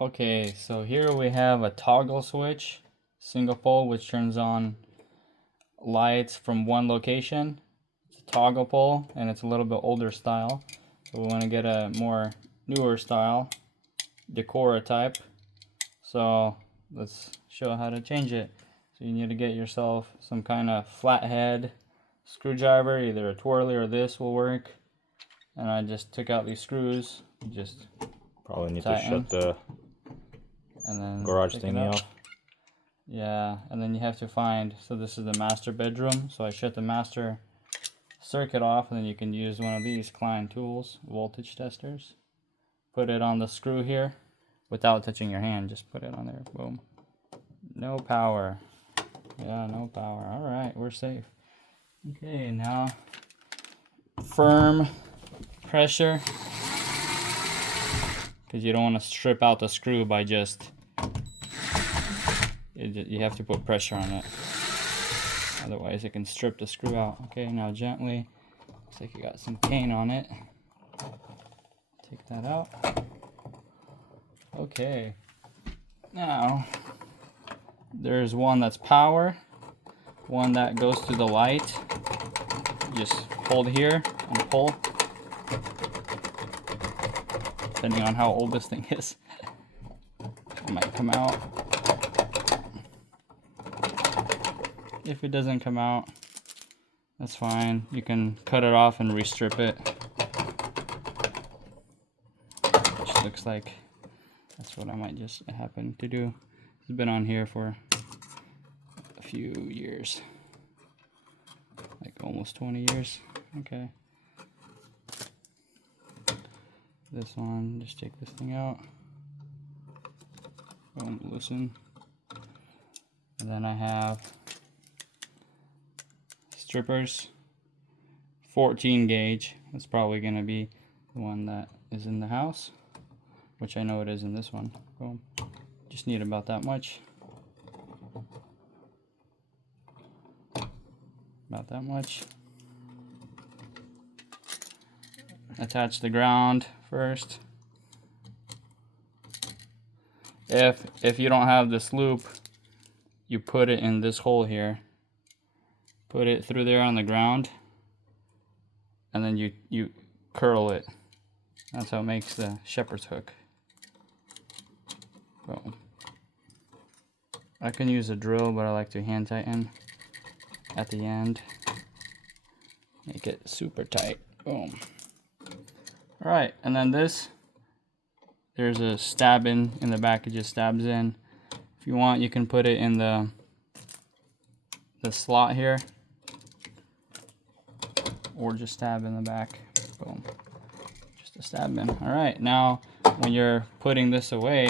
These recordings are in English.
Okay, so here we have a toggle switch, single pole, which turns on lights from one location. It's a toggle pole, and it's a little bit older style. So we want to get a more newer style, Decora type. So let's show how to change it. So you need to get yourself some kind of flathead screwdriver, either a twirly or this will work. And I just took out these screws. You just probably need tighten, to shut the and then garage thingy off. Yeah, and then you have to find, so this is the master bedroom, so I shut the master circuit off, and then you can use one of these Klein tools, voltage testers. Put it on the screw here without touching your hand, just put it on there, boom. No power. Yeah, no power. Alright, we're safe. Okay, now firm pressure, because you don't want to strip out the screw by just, you have to put pressure on it, otherwise it can strip the screw out. Okay, now gently, looks like you got some cane on it, take that out. Okay, now there's one that's power, one that goes to the light. You just hold here and pull, depending on how old this thing is. It might come out. If it doesn't come out, that's fine. You can cut it off and restrip it. Which looks like that's what I might just happen to do. It's been on here for a few years. Like almost 20 years. Okay. This one, just take this thing out. Boom, loosen. And then I have strippers, 14 gauge. That's probably going to be the one that is in the house, which I know it is in this one. Boom. Just need about that much. About that much. Attach the ground first. If you don't have this loop, you put it in this hole here. Put it through there on the ground, and then you curl it. That's how it makes the shepherd's hook. Boom. I can use a drill, but I like to hand tighten at the end. Make it super tight. Boom. Alright, and then this, there's a stab in the back, it just stabs in. If you want, you can put it in the slot here, or just stab in the back. Boom. Just a stab in. Alright, now when you're putting this away,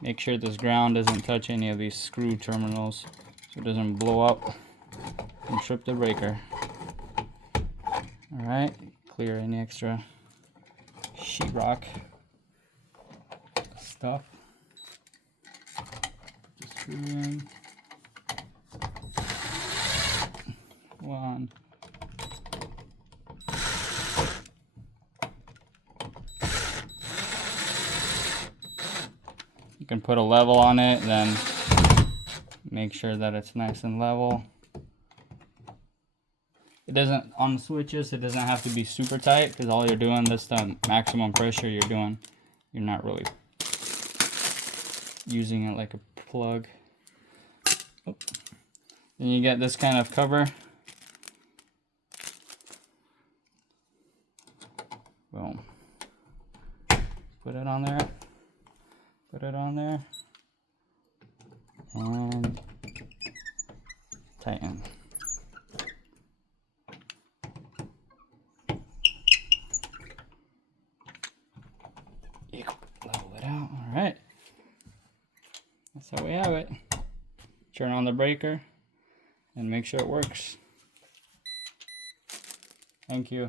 make sure this ground doesn't touch any of these screw terminals so it doesn't blow up and trip the breaker. Alright, clear any extra sheetrock stuff. Put the screw in. One. You can put a level on it, then make sure that it's nice and level. It doesn't, on the switches, it doesn't have to be super tight, because all you're doing, that's the maximum pressure you're doing. You're not really using it like a plug. Oh. Then you get this kind of cover. Boom. Put it on there. Put it on there. And tighten. Level it out. Alright. That's how we have it. Turn on the breaker and make sure it works. Thank you.